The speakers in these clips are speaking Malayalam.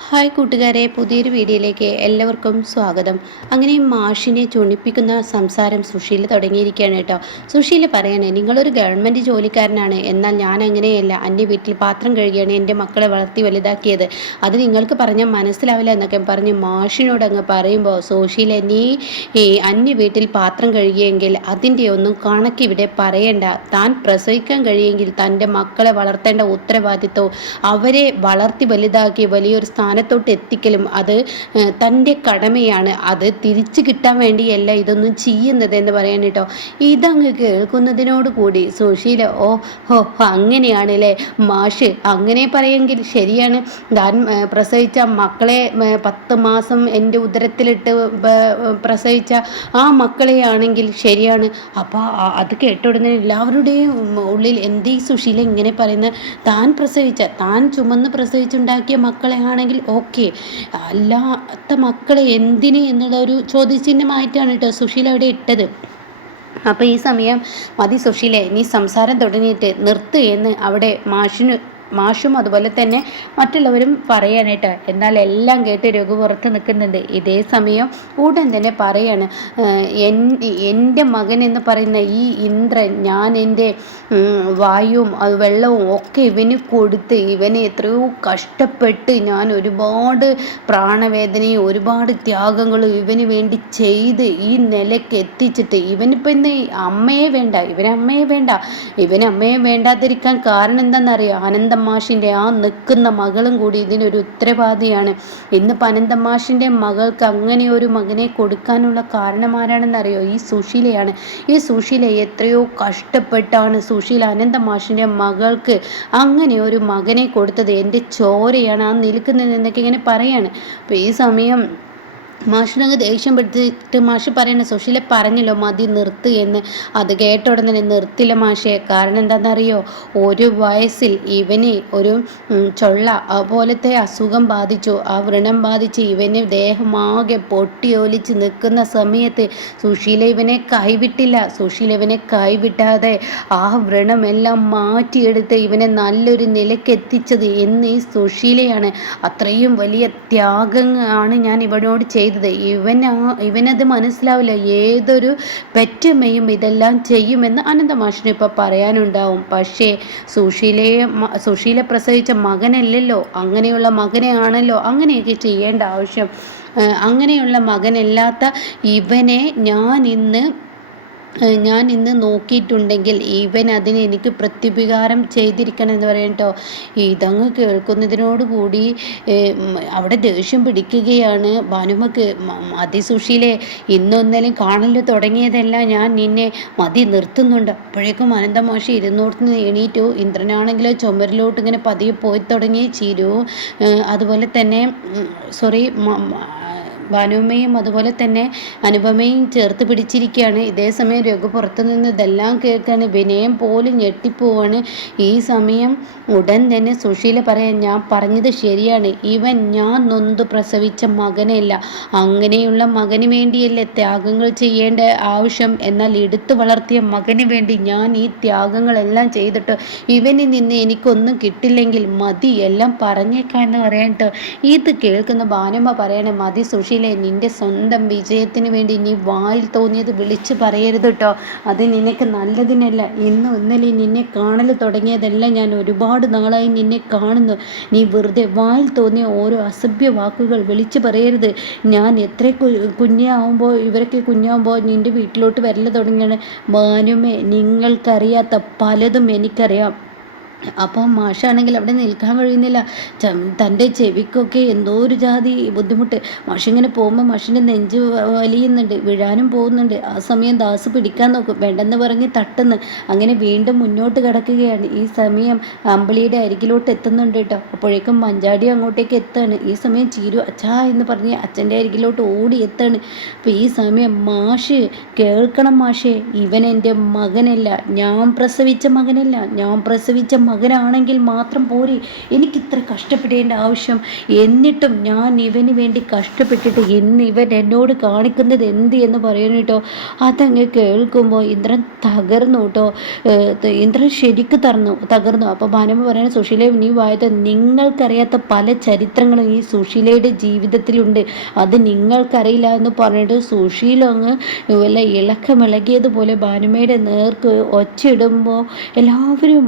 ഹായ് കൂട്ടുകാരെ, പുതിയൊരു വീഡിയോയിലേക്ക് എല്ലാവർക്കും സ്വാഗതം. അങ്ങനെ മാഷിനെ ചുണിപ്പിക്കുന്ന സംസാരം സുശീല തുടങ്ങിയിരിക്കുകയാണ് കേട്ടോ. സുശീല പറയണേ, നിങ്ങളൊരു ഗവൺമെൻറ് ജോലിക്കാരനാണ്, എന്നാൽ ഞാൻ അങ്ങനെയല്ല. അന്യ വീട്ടിൽ പാത്രം കഴുകിയാണ് എൻ്റെ മക്കളെ വളർത്തി വലുതാക്കിയത്. അത് നിങ്ങൾക്ക് പറഞ്ഞാൽ മനസ്സിലാവില്ല എന്നൊക്കെ പറഞ്ഞ് മാഷിനോട് അങ്ങ് പറയുമ്പോൾ, സുശീല നീ ഈ അന്യ വീട്ടിൽ പാത്രം കഴുകിയെങ്കിൽ അതിൻ്റെ ഒന്നും കണക്കിവിടെ പറയണ്ട. താൻ പ്രസവിക്കാൻ കഴിയുമെങ്കിൽ തൻ്റെ മക്കളെ വളർത്തേണ്ട ഉത്തരവാദിത്വവും അവരെ വളർത്തി വലുതാക്കി വലിയൊരു സ്ഥാനത്തോട്ട് എത്തിക്കലും അത് തൻ്റെ കടമയാണ്. അത് തിരിച്ചു കിട്ടാൻ വേണ്ടിയല്ല ഇതൊന്നും ചെയ്യുന്നത് എന്ന് പറയാൻ കേട്ടോ. ഇതങ്ങ് കേൾക്കുന്നതിനോട് കൂടി സുശീല ഓ ഹോ അങ്ങനെയാണല്ലേ മാഷ്, അങ്ങനെ പറയുമെങ്കിൽ ശരിയാണ്. താൻ പ്രസവിച്ച മക്കളെ 10 മാസം എൻ്റെ ഉദരത്തിലിട്ട് പ്രസവിച്ച ആ മക്കളെയാണെങ്കിൽ ശരിയാണ്. അപ്പോൾ അത് കേട്ടുടനെ എല്ലാവരുടെയും ഉള്ളിൽ എന്തേ സുശീല ഇങ്ങനെ പറയുന്നത്, താൻ ചുമന്ന് പ്രസവിച്ചുണ്ടാക്കിയ മക്കളെ ആണെങ്കിൽ ഓക്കെ, അല്ലാത്ത മക്കളെ എന്തിന് എന്നുള്ള ഒരു ചോദ്യചിഹ്നമായിട്ടാണ് കേട്ടോ സുശീല അവിടെ ഇട്ടത്. അപ്പോൾ ഈ സമയം മതി സുശീലെ, നീ സംസാരം തുടങ്ങിയിട്ട് നിർത്ത് എന്ന് അവിടെ മാഷും അതുപോലെ തന്നെ മറ്റുള്ളവരും പറയാനായിട്ട്. എന്നാൽ എല്ലാം കേട്ട് രഘു പുറത്ത് നിൽക്കുന്നുണ്ട്. ഇതേ സമയം ഉടൻ തന്നെ പറയാണ്, എൻ്റെ മകൻ എന്ന് പറയുന്ന ഈ ഇന്ദ്രൻ, ഞാൻ എൻ്റെ വായുവും വെള്ളവും ഒക്കെ ഇവന് കൊടുത്ത് ഇവനെ എത്രയോ കഷ്ടപ്പെട്ട് ഞാൻ ഒരുപാട് പ്രാണവേദനയും ഒരുപാട് ത്യാഗങ്ങളും ഇവന് വേണ്ടി ചെയ്ത് ഈ നിലയ്ക്ക് എത്തിച്ചിട്ട് ഇവനിപ്പോൾ ഇന്ന് അമ്മയെ വേണ്ട, ഇവന് അമ്മയെ വേണ്ടാതിരിക്കാൻ കാരണം എന്താണെന്നറിയോ? അനന്തമാഷിൻ്റെ ആ നിൽക്കുന്ന മകളും കൂടി ഇതിനൊരു ഉത്തരവാദിയാണ്. ഇന്നിപ്പോൾ അനന്തമാഷിൻ്റെ മകൾക്ക് അങ്ങനെ ഒരു മകനെ കൊടുക്കാനുള്ള കാരണമാരാണെന്നറിയോ? ഈ സുശീലയാണ്. ഈ സുശീല എത്രയോ കഷ്ടപ്പെട്ടാണ് സുശീല അനന്തമാഷിൻ്റെ മകൾക്ക് അങ്ങനെ ഒരു മകനെ കൊടുത്തത്. എൻ്റെ ചോരയാണ് ആ നിൽക്കുന്നത് എന്നൊക്കെ ഇങ്ങനെ പറയാണ്. അപ്പോൾ ഈ സമയം മാഷിനങ്ങ് ദേഷ്യം പെടുത്തിയിട്ട് മാഷ് പറയണ, സുശീല പറഞ്ഞല്ലോ മതി നിർത്ത് എന്ന്. അത് കേട്ട ഉടനെ തന്നെ നിർത്തില്ല മാഷേ. കാരണം എന്താണെന്നറിയോ? ഒരു വയസ്സിൽ ഇവന് ഒരു ചൊള്ള അതുപോലത്തെ അസുഖം ബാധിച്ചു. ആ വ്രണം ബാധിച്ച് ഇവന് ദേഹമാകെ പൊട്ടിയൊലിച്ച് നിൽക്കുന്ന സമയത്ത് സുശീല ഇവനെ കൈവിട്ടില്ല. സുശീല ഇവനെ കൈവിട്ടാതെ ആ വ്രണമെല്ലാം മാറ്റിയെടുത്ത് ഇവനെ നല്ലൊരു നിലയ്ക്ക് എത്തിച്ചത് എന്ന് ഈ സുശീലയാണ്. അത്രയും വലിയ ത്യാഗമാണ് ഞാൻ ഇവനോട് ചെയ്തത്. ഇവനത് മനസ്സിലാവില്ല. ഏതൊരു പെറ്റമ്മയും ഇതെല്ലാം ചെയ്യുമെന്ന് അനന്തമാഷിന് ഇപ്പോൾ പറയാനുണ്ടാവും. പക്ഷേ സുശീല പ്രസവിച്ച മകനല്ലല്ലോ, അങ്ങനെയുള്ള മകനെ ആണല്ലോ അങ്ങനെയൊക്കെ ചെയ്യേണ്ട ആവശ്യം. അങ്ങനെയുള്ള മകനല്ലാത്ത ഇവനെ ഞാൻ ഇന്ന് നോക്കിയിട്ടുണ്ടെങ്കിൽ ഇവൻ അതിന് എനിക്ക് പ്രത്യുപകാരം ചെയ്തിരിക്കണം എന്ന് പറയും കേട്ടോ. ഇതങ്ങ് കേൾക്കുന്നതിനോട് കൂടി അവിടെ ദേഷ്യം പിടിക്കുകയാണ് ഭാനുമക്ക്. മതി സുശീലെ, ഇന്നൊന്നേലും കാണല് തുടങ്ങിയതല്ല, ഞാൻ നിന്നെ മതി നിർത്തുന്നുണ്ട്. അപ്പോഴേക്കും അനന്തമാഷി ഇരുന്നോടത്ത് എണീറ്റു. ഇന്ദ്രനാണെങ്കിലോ ചുമരിലോട്ട് ഇങ്ങനെ പതിയെ പോയി തുടങ്ങി. ചിരു അതുപോലെ തന്നെ ഭാനുമ്മയും അതുപോലെ തന്നെ അനുപമയും ചേർത്ത് പിടിച്ചിരിക്കുകയാണ്. ഇതേ സമയം രഘു പുറത്തു നിന്ന് ഇതെല്ലാം കേൾക്കുകയാണ്. വിനയം പോലും ഞെട്ടിപ്പോവാണ്. ഈ സമയം ഉടൻ തന്നെ സുശീല പറയാൻ, ഞാൻ പറഞ്ഞത് ശരിയാണ്, ഇവൻ ഞാൻ നൊന്ത് പ്രസവിച്ച മകനല്ല. അങ്ങനെയുള്ള മകന് വേണ്ടിയല്ലേ ത്യാഗങ്ങൾ ചെയ്യേണ്ട ആവശ്യം. എന്നാൽ എടുത്തു വളർത്തിയ മകന് വേണ്ടി ഞാൻ ഈ ത്യാഗങ്ങളെല്ലാം ചെയ്തിട്ട് ഇവനിൽ നിന്ന് എനിക്കൊന്നും കിട്ടില്ലെങ്കിൽ മതി, എല്ലാം പറഞ്ഞേക്കാം എന്ന് പറയട്ടോ. ഇത് കേൾക്കുന്ന ഭാനുമ്മ പറയണേ, മതി സുശീല, നിന്റെ സ്വന്തം വിജയത്തിന് വേണ്ടി നീ വായിൽ തോന്നിയത് വിളിച്ചു പറയരുത് കേട്ടോ. അത് നിനക്ക് നല്ലതിനല്ല. ഇന്നലെ നിന്നെ കാണൽ തുടങ്ങിയതല്ല, ഞാൻ ഒരുപാട് നാളായി നിന്നെ കാണുന്നു. നീ വെറുതെ വായിൽ തോന്നിയ ഓരോ അസഭ്യ വാക്കുകൾ വിളിച്ചു പറയരുത്. ഞാൻ എത്ര ഇവരൊക്കെ കുഞ്ഞാവുമ്പോൾ നിന്റെ വീട്ടിലോട്ട് വരൽ തുടങ്ങിയാണ്. ഭാനുമേ, നിങ്ങൾക്കറിയാത്ത പലതും എനിക്കറിയാം. അപ്പോൾ മാഷാണെങ്കിൽ അവിടെ നിൽക്കാൻ കഴിയുന്നില്ല. തൻ്റെ ചെവിക്കൊക്കെ എന്തോ ഒരു ജാതി ബുദ്ധിമുട്ട്. മാഷിങ്ങനെ പോകുമ്പോൾ മാഷിൻ്റെ നെഞ്ച് വലിയുന്നുണ്ട്, വീഴാനും പോകുന്നുണ്ട്. ആ സമയം ദാസ് പിടിക്കാൻ നോക്കും, വേണ്ടെന്ന് പറഞ്ഞ് തട്ടുന്നു. അങ്ങനെ വീണ്ടും മുന്നോട്ട് കിടക്കുകയാണ്. ഈ സമയം അമ്പിളിയുടെ അരികിലോട്ട് എത്തുന്നുണ്ട് കേട്ടോ. അപ്പോഴേക്കും മഞ്ചാടി അങ്ങോട്ടേക്ക് എത്താണ്. ഈ സമയം ചീരു അച്ഛാ എന്ന് പറഞ്ഞ് അച്ഛൻ്റെ അരികിലോട്ട് ഓടി എത്താണ്. അപ്പോൾ ഈ സമയം മാഷ് കേൾക്കണം മാഷേ, ഇവൻ എൻ്റെ മകനല്ല, ഞാൻ പ്രസവിച്ച മകനല്ല, ഞാൻ പ്രസവിച്ച മകനാണെങ്കിൽ മാത്രം പോരെ എനിക്കിത്ര കഷ്ടപ്പെടേണ്ട ആവശ്യം? എന്നിട്ടും ഞാൻ ഇവന് വേണ്ടി കഷ്ടപ്പെട്ടിട്ട് ഇവൻ എന്നോട് കാണിക്കുന്നത് എന്ത് എന്ന് പറയുന്നു കേട്ടോ. അതങ്ങ് കേൾക്കുമ്പോൾ ഇന്ദ്രൻ തകർന്നു കേട്ടോ. ഇന്ദ്രൻ ശരിക്ക് തകർന്നു. അപ്പോൾ ഭാനുമ പറയുന്നത്, സുശീല നീ വായത് നിങ്ങൾക്കറിയാത്ത പല ചരിത്രങ്ങളും ഈ സുശീലയുടെ ജീവിതത്തിലുണ്ട്, അത് നിങ്ങൾക്കറിയില്ല എന്ന് പറഞ്ഞിട്ട് സുശീല അങ്ങ് വല്ല ഇളക്കമിളകിയതുപോലെ ഭാനുമയുടെ നേർക്ക് ഒച്ചയിടുമ്പോൾ എല്ലാവരും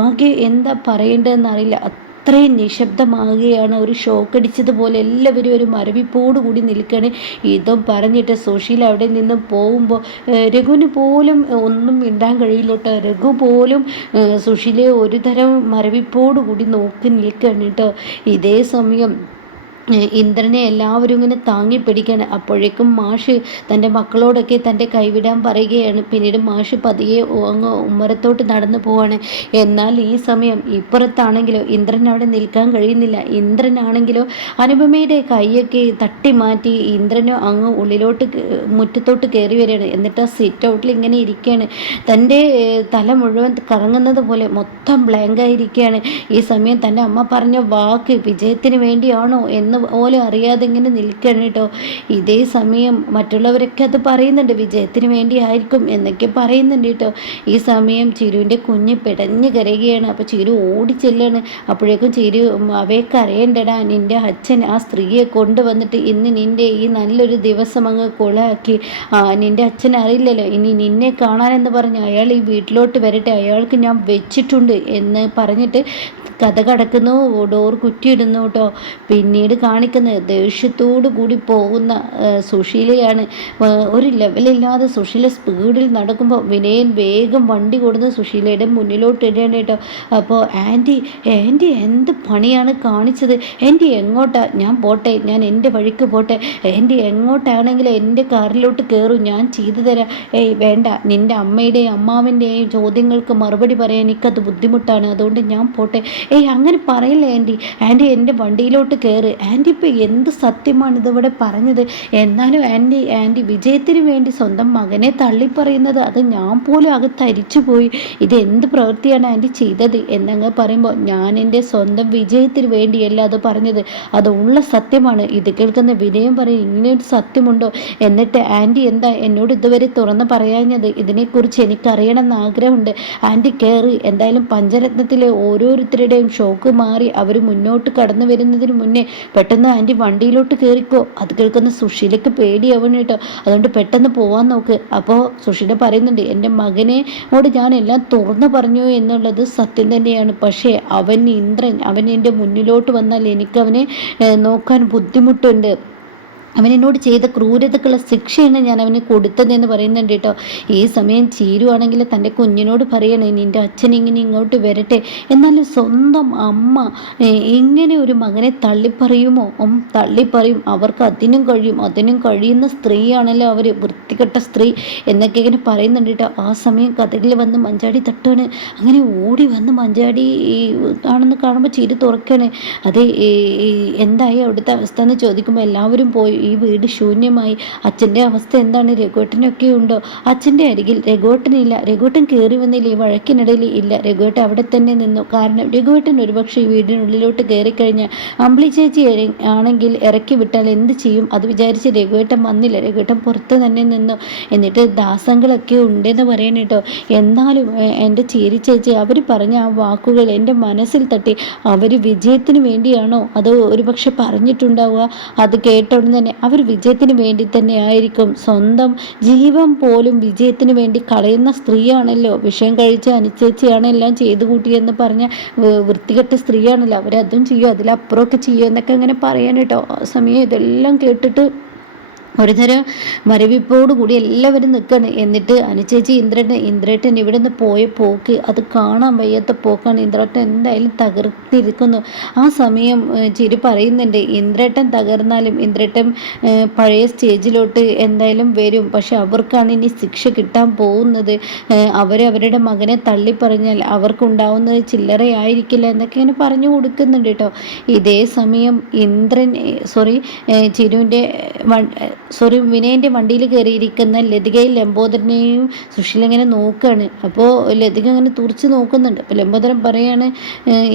ആകെ എന്താ പറയേണ്ടതെന്നറിയില്ല. അത്രയും നിശബ്ദമാകുകയാണ്. ഒരു ഷോക്ക് അടിച്ചതുപോലെ എല്ലാവരും ഒരു മരവിപ്പോട് കൂടി നിൽക്കുകയാണ്. ഇതും പറഞ്ഞിട്ട് സുശീല അവിടെ നിന്നും പോകുമ്പോൾ രഘുവിന് പോലും ഒന്നും മിണ്ടാൻ കഴിയില്ല കേട്ടോ. രഘു പോലും സുശീലയെ ഒരു തരം മരവിപ്പോട് കൂടി നോക്കി നിൽക്കുകയാണ് കേട്ടോ. ഇതേ സമയം ഇന്ദ്രനെ എല്ലാവരും ഇങ്ങനെ താങ്ങി പിടിക്കുകയാണ്. അപ്പോഴേക്കും മാഷ് തൻ്റെ മക്കളോടൊക്കെ തൻ്റെ കൈവിടാൻ പറയുകയാണ്. പിന്നീട് മാഷ് പതിയെ അങ്ങ് ഉമ്മറത്തോട്ട് നടന്നു പോവാണ്. എന്നാൽ ഈ സമയം ഇപ്പുറത്താണെങ്കിലോ ഇന്ദ്രൻ അവിടെ നിൽക്കാൻ കഴിയുന്നില്ല. ഇന്ദ്രനാണെങ്കിലോ അനുപമയുടെ കൈയൊക്കെ തട്ടി മാറ്റി ഇന്ദ്രനോ അങ്ങ് ഉള്ളിലോട്ട് മുറ്റത്തോട്ട് കയറി വരികയാണ്. എന്നിട്ട് ആ സിറ്റ് ഔട്ടിൽ ഇങ്ങനെ ഇരിക്കുകയാണ്. തൻ്റെ തല മുഴുവൻ കറങ്ങുന്നത് പോലെ മൊത്തം ബ്ലാങ്കായിരിക്കുകയാണ്. ഈ സമയം തൻ്റെ അമ്മ പറഞ്ഞ വാക്ക് വിജയത്തിന് വേണ്ടിയാണോ എന്ന് പോലും അറിയാതെ ഇങ്ങനെ നിൽക്കണം കേട്ടോ. ഇതേ സമയം മറ്റുള്ളവരൊക്കെ അത് പറയുന്നുണ്ട്, വിജയത്തിന് വേണ്ടിയായിരിക്കും എന്നൊക്കെ പറയുന്നുണ്ട് കേട്ടോ. ഈ സമയം ചിരുവിൻ്റെ കുഞ്ഞ് പിടഞ്ഞ് കരയുകയാണ്. അപ്പോൾ ചിരു ഓടിച്ചെല്ലാണ്. അപ്പോഴേക്കും ചിരു അവയെ കരയണ്ടടാ, നിൻ്റെ അച്ഛൻ ആ സ്ത്രീയെ കൊണ്ടുവന്നിട്ട് ഇന്ന് നിൻ്റെ ഈ നല്ലൊരു ദിവസം അങ്ങ് കൊളാക്കി. നിൻ്റെ അച്ഛൻ അറിയില്ലല്ലോ, ഇനി നിന്നെ കാണാനെന്ന് പറഞ്ഞ് അയാൾ ഈ വീട്ടിലോട്ട് വരട്ടെ, അയാൾക്ക് ഞാൻ വെച്ചിട്ടുണ്ട് എന്ന് പറഞ്ഞിട്ട് കഥ കടക്കുന്നു, ഡോർ കുറ്റിയിടുന്നു കേട്ടോ. പിന്നീട് കാണിക്കുന്നത് ദേഷ്യത്തോടു കൂടി പോകുന്ന സുശീലയാണ്. ഒരു ലെവലില്ലാതെ സുശീല സ്പീഡിൽ നടക്കുമ്പോൾ വിനയൻ വേഗം വണ്ടി കൊടുന്ന് സുശീലയുടെ മുന്നിലോട്ട് ഇടുകയാണ് കേട്ടോ. അപ്പോൾ ആൻറ്റി എന്ത് പണിയാണ് കാണിച്ചത്? ആൻറ്റി എങ്ങോട്ടാ? ഞാൻ പോട്ടെ, ഞാൻ എൻ്റെ വഴിക്ക് പോട്ടെ. ആൻറ്റി എങ്ങോട്ടാണെങ്കിലും എൻ്റെ കാറിലോട്ട് കയറും, ഞാൻ ചെയ്തു തരാം. വേണ്ട, നിൻ്റെ അമ്മയുടെയും അമ്മാവിൻ്റെയും ചോദ്യങ്ങൾക്ക് മറുപടി പറയാൻ എനിക്കത് ബുദ്ധിമുട്ടാണ്, അതുകൊണ്ട് ഞാൻ പോട്ടെ. അങ്ങനെ പറയില്ല ആൻറ്റി എൻ്റെ വണ്ടിയിലോട്ട് കയറ്. ആൻറ്റി ഇപ്പോൾ എന്ത് സത്യമാണ് ഇതിവിടെ പറഞ്ഞത്? എന്നാലും ആൻറ്റി വിജയത്തിന് വേണ്ടി സ്വന്തം മകനെ തള്ളിപ്പറയുന്നത്, അത് ഞാൻ പോലും അകത്തരിച്ചു പോയി. ഇത് എന്ത് പ്രവൃത്തിയാണ് ആൻറ്റി ചെയ്തത് എന്നങ്ങ് പറയുമ്പോൾ, ഞാൻ എൻ്റെ സ്വന്തം വിജയത്തിന് വേണ്ടിയല്ല അത് പറഞ്ഞത്, അത് ഉള്ള സത്യമാണ്. ഇത് കേൾക്കുന്ന വിനയം പറയും, ഇങ്ങനെയൊരു സത്യമുണ്ടോ? എന്നിട്ട് ആൻറ്റി എന്താ എന്നോട് ഇതുവരെ തുറന്ന് പറയാഞ്ഞത്? ഇതിനെക്കുറിച്ച് എനിക്കറിയണമെന്ന് ആഗ്രഹമുണ്ട്. ആൻറ്റി കയറി. എന്തായാലും പഞ്ചരത്നത്തിലെ ഓരോരുത്തരുടെയും ഷോക്ക് മാറി അവർ മുന്നോട്ട് കടന്നു വരുന്നതിന് മുന്നേ പെട്ടെന്ന് ആൻറ്റി വണ്ടിയിലോട്ട് കയറിക്കോ. അത് കേൾക്കുന്ന സുശീലയ്ക്ക് പേടിയാവണം കേട്ടോ. അതുകൊണ്ട് പെട്ടെന്ന് പോവാൻ നോക്ക്. അപ്പോൾ സുശീല പറയുന്നുണ്ട്, എൻ്റെ മകനോട് ഞാൻ എല്ലാം തുറന്നു പറഞ്ഞു എന്നുള്ളത് സത്യം തന്നെയാണ്. പക്ഷേ ഇന്ദ്രൻ എൻ്റെ മുന്നിലോട്ട് വന്നാൽ എനിക്കവനെ നോക്കാൻ ബുദ്ധിമുട്ടുണ്ട്. അവൻ എന്നോട് ചെയ്ത ക്രൂരതക്കുള്ള ശിക്ഷയാണ് ഞാൻ അവന് കൊടുത്തതെന്ന് പറയുന്നുണ്ട് കേട്ടോ. ഈ സമയം ചീരുവാണെങ്കിൽ തൻ്റെ കുഞ്ഞിനോട് പറയണേ, നിൻ്റെ അച്ഛൻ ഇങ്ങനെ ഇങ്ങോട്ട് വരട്ടെ. എന്നാലും സ്വന്തം അമ്മ ഇങ്ങനെ ഒരു മകനെ തള്ളിപ്പറയുമോ? തള്ളിപ്പറയും, അവർക്ക് അതിനും കഴിയുന്ന സ്ത്രീയാണല്ലോ അവർ, വൃത്തികെട്ട സ്ത്രീ എന്നൊക്കെ ഇങ്ങനെ പറയുന്നുണ്ട് കേട്ടോ. ആ സമയം കഥകിൽ വന്ന് മഞ്ചാടി തട്ടുകയാണ്. അങ്ങനെ ഓടി വന്ന് മഞ്ചാടി ആണെന്ന് കാണുമ്പോൾ ചിരി തുറക്കാണ്. അത് എന്തായി അവിടുത്തെ അവസ്ഥ എന്ന് ചോദിക്കുമ്പോൾ എല്ലാവരും പോയി, ഈ വീട് ശൂന്യമായി. അച്ഛൻ്റെ അവസ്ഥ എന്താണ്? രഘുവേട്ടനൊക്കെ ഉണ്ടോ? അച്ഛൻ്റെ അരികിൽ രഘുവേട്ടനില്ല. രഘുവേട്ടൻ കയറി വന്നില്ല, ഈ വഴക്കിനിടയിൽ ഇല്ല. രഘുവേട്ടൻ അവിടെ തന്നെ നിന്നു. കാരണം രഘുവേട്ടൻ ഒരുപക്ഷെ ഈ വീടിനുള്ളിലോട്ട് കയറിക്കഴിഞ്ഞാൽ അമ്പിളി ചേച്ചി ആണെങ്കിൽ ഇറക്കി വിട്ടാൽ എന്ത് ചെയ്യും? അത് വിചാരിച്ച് രഘുവേട്ടൻ വന്നില്ല. രഘുവേട്ടൻ പുറത്ത് തന്നെ നിന്നു. എന്നിട്ട് ദാസങ്ങളൊക്കെ ഉണ്ടെന്ന് പറയണ കേട്ടോ. എന്നാലും എൻ്റെ ചേരി ചേച്ചി അവർ പറഞ്ഞ ആ വാക്കുകൾ എൻ്റെ മനസ്സിൽ തട്ടി. അവർ വിജയത്തിന് വേണ്ടിയാണോ അത് ഒരുപക്ഷെ പറഞ്ഞിട്ടുണ്ടാവുക? അത് കേട്ടോണ്ട് തന്നെ അവർ വിജയത്തിന് വേണ്ടി തന്നെ ആയിരിക്കും. സ്വന്തം ജീവൻ പോലും വിജയത്തിന് വേണ്ടി കളയുന്ന സ്ത്രീയാണല്ലോ. വിഷം കഴിച്ച് അനുചേച്ചിയാണ് എല്ലാം ചെയ്തു കൂട്ടിയെന്ന് പറഞ്ഞ വൃത്തികെട്ട സ്ത്രീയാണല്ലോ. അവരതും ചെയ്യും, അതിലപ്പുറമൊക്കെ ചെയ്യും എന്നൊക്കെ അങ്ങനെ പറയാൻ കേട്ടോ. ആ സമയം ഇതെല്ലാം കേട്ടിട്ട് ഒരുതരം മരവിപ്പോട് കൂടി എല്ലാവരും നിൽക്കുകയാണ്. എന്നിട്ട് അനുചേച്ചി ഇന്ദ്രേട്ടൻ ഇവിടെ നിന്ന് പോയ പോക്ക്, അത് കാണാൻ വയ്യാത്ത പോക്കാണ്. ഇന്ദ്രേട്ടൻ എന്തായാലും തകർത്തിരിക്കുന്നു. ആ സമയം ചിരി പറയുന്നുണ്ട്, ഇന്ദ്രേട്ടൻ തകർന്നാലും ഇന്ദ്രേട്ടൻ പഴയ സ്റ്റേജിലോട്ട് എന്തായാലും വരും. പക്ഷെ അവർക്കാണ് ഇനി ശിക്ഷ കിട്ടാൻ പോകുന്നത്. അവരുടെ മകനെ തള്ളിപ്പറഞ്ഞാൽ അവർക്കുണ്ടാവുന്നത് ചില്ലറയായിരിക്കില്ല എന്നൊക്കെ ഇങ്ങനെ പറഞ്ഞു കൊടുക്കുന്നുണ്ട് കേട്ടോ. ഇതേ സമയം ചിരുവിൻ്റെ സോറി വിനയൻ്റെ വണ്ടിയിൽ കയറിയിരിക്കുന്ന ലതികയും ലംബോദരനെയും സുശീല ഇങ്ങനെ നോക്കുകയാണ്. അപ്പോൾ ലതിക ഇങ്ങനെ തുറച്ച് നോക്കുന്നുണ്ട്. അപ്പോൾ ലംബോദരൻ പറയാണ്,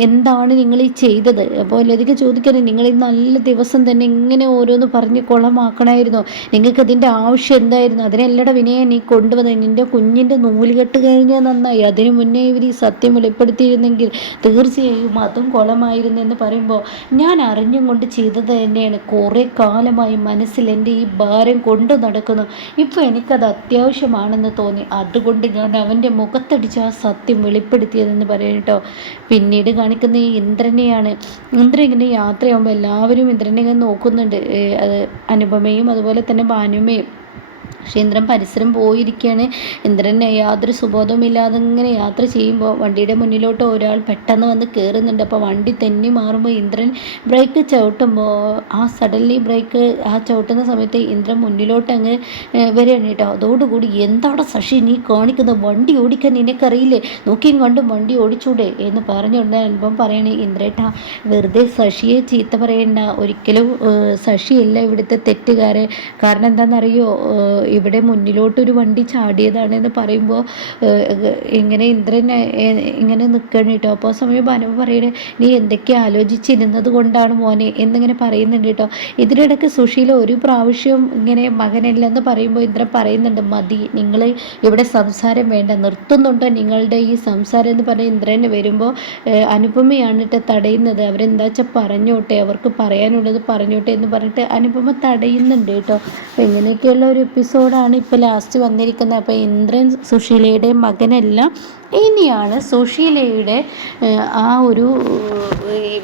എന്താണ് നിങ്ങൾ ഈ ചെയ്തത്? അപ്പോൾ ലതിക ചോദിക്കുന്നത്, നിങ്ങൾ ഈ നല്ല ദിവസം തന്നെ ഇങ്ങനെ ഓരോന്ന് പറഞ്ഞ് കുളമാക്കണമായിരുന്നോ? നിങ്ങൾക്ക് ഇതിൻ്റെ ആവശ്യം എന്തായിരുന്നു? അതിനെല്ലട വിനയ നീ കൊണ്ടുവന്നത്. നിൻ്റെ കുഞ്ഞിൻ്റെ നൂലുകെട്ട് കഴിഞ്ഞാൽ നന്നായി. അതിനു മുന്നേ ഇവർ ഈ സത്യം വെളിപ്പെടുത്തിയിരുന്നെങ്കിൽ തീർച്ചയായും അതും കുളമായിരുന്നു എന്ന് പറയുമ്പോൾ, ഞാൻ അറിഞ്ഞും കൊണ്ട് ചെയ്തത് തന്നെയാണ്. കുറേ കാലമായി മനസ്സിൽ എൻ്റെ ഈ ഭാരം കൊണ്ടു നടക്കുന്നു. ഇപ്പോൾ എനിക്കത് അത്യാവശ്യമാണെന്ന് തോന്നി. അതുകൊണ്ട് ഞാൻ അവൻ്റെ മുഖത്തടിച്ച് ആ സത്യം വെളിപ്പെടുത്തിയതെന്ന് പറയും കേട്ടോ. പിന്നീട് കാണിക്കുന്ന ഈ ഇന്ദ്രനെയാണ്. ഇന്ദ്രൻ ഇങ്ങനെ യാത്രയാകുമ്പോൾ എല്ലാവരും ഇന്ദ്രനെ ഇങ്ങനെ നോക്കുന്നുണ്ട്. അത് അനുപമയും അതുപോലെ തന്നെ ഭാനുമയും. പക്ഷേ ഇന്ദ്രൻ പരിസരം പോയിരിക്കുകയാണ്. ഇന്ദ്രൻ യാതൊരു സുബോധവുമില്ലാതെ ഇങ്ങനെ യാത്ര ചെയ്യുമ്പോൾ വണ്ടിയുടെ മുന്നിലോട്ട് ഒരാൾ പെട്ടെന്ന് വന്ന് കയറുന്നുണ്ട്. അപ്പോൾ വണ്ടി തെന്നി മാറുമ്പോൾ ഇന്ദ്രൻ ബ്രേക്ക് ചവിട്ടുമ്പോൾ ആ സഡൻലി ബ്രേക്ക് ആ ചവിട്ടുന്ന സമയത്ത് ഇന്ദ്രൻ മുന്നിലോട്ട് അങ്ങ് വരികയാണ് കേട്ടോ. അതോടുകൂടി എന്താണ് ശശി നീ കാണിക്കുന്നത്? വണ്ടി ഓടിക്കാൻ നിനക്കറിയില്ലേ? നോക്കിയും കണ്ടും വണ്ടി ഓടിച്ചൂടെ എന്ന് പറഞ്ഞുകൊണ്ട് അനുഭവം പറയണേ, ഇന്ദ്രേട്ടാ വെറുതെ ശശിയെ ചീത്ത പറയണ്ട. ഒരിക്കലും ശശിയല്ല ഇവിടുത്തെ തെറ്റുകാരൻ. കാരണം എന്താണെന്നറിയോ, ഇവിടെ മുന്നിലോട്ടൊരു വണ്ടി ചാടിയതാണെന്ന് പറയുമ്പോൾ ഇങ്ങനെ ഇന്ദ്രൻ ഇങ്ങനെ നിൽക്കണം കേട്ടോ. അപ്പോൾ ആ സമയം ഭാനുമ പറയണേ, നീ എന്തൊക്കെ ആലോചിച്ചിരുന്നത് കൊണ്ടാണ് മോനെ എന്നിങ്ങനെ പറയുന്നുണ്ട് കേട്ടോ. ഇതിനിടയ്ക്ക് സുശീല ഒരു പ്രാവശ്യം ഇങ്ങനെ മകനല്ലെന്ന് പറയുമ്പോൾ ഇന്ദ്രൻ പറയുന്നുണ്ട്, മതി നിങ്ങൾ ഇവിടെ സംസാരം വേണ്ട, നിർത്തുന്നുണ്ടോ നിങ്ങളുടെ ഈ സംസാരം എന്ന് പറഞ്ഞ് ഇന്ദ്രൻ വരുമ്പോൾ അനുപമയാണ് കേട്ടോ തടയുന്നത്. അവരെന്താ വെച്ചാൽ പറഞ്ഞോട്ടെ, അവർക്ക് പറയാനുള്ളത് പറഞ്ഞോട്ടെ എന്ന് പറഞ്ഞിട്ട് അനുപമ തടയുന്നുണ്ട് കേട്ടോ. അപ്പോൾ ഇങ്ങനെയൊക്കെയുള്ള ഒരു എപ്പിസോഡാണ് ഇപ്പോൾ ലാസ്റ്റ് വന്നിരിക്കുന്നത്. അപ്പോൾ ഇന്ദ്രൻ സുശീലയുടെ മകനല്ല, ഇനിയാണ് സുശീലയുടെ ആ ഒരു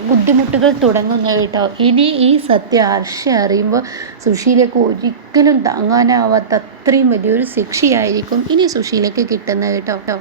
ബുദ്ധിമുട്ടുകൾ തുടങ്ങുന്നത് കേട്ടോ. ഇനി ഈ സത്യം ഹർഷ അറിയുമ്പോൾ സുശീലയ്ക്ക് ഒരിക്കലും താങ്ങാനാവാത്ത അത്രയും വലിയൊരു ശിക്ഷയായിരിക്കും ഇനി സുശീലയ്ക്ക് കിട്ടുന്നത് കേട്ടോ.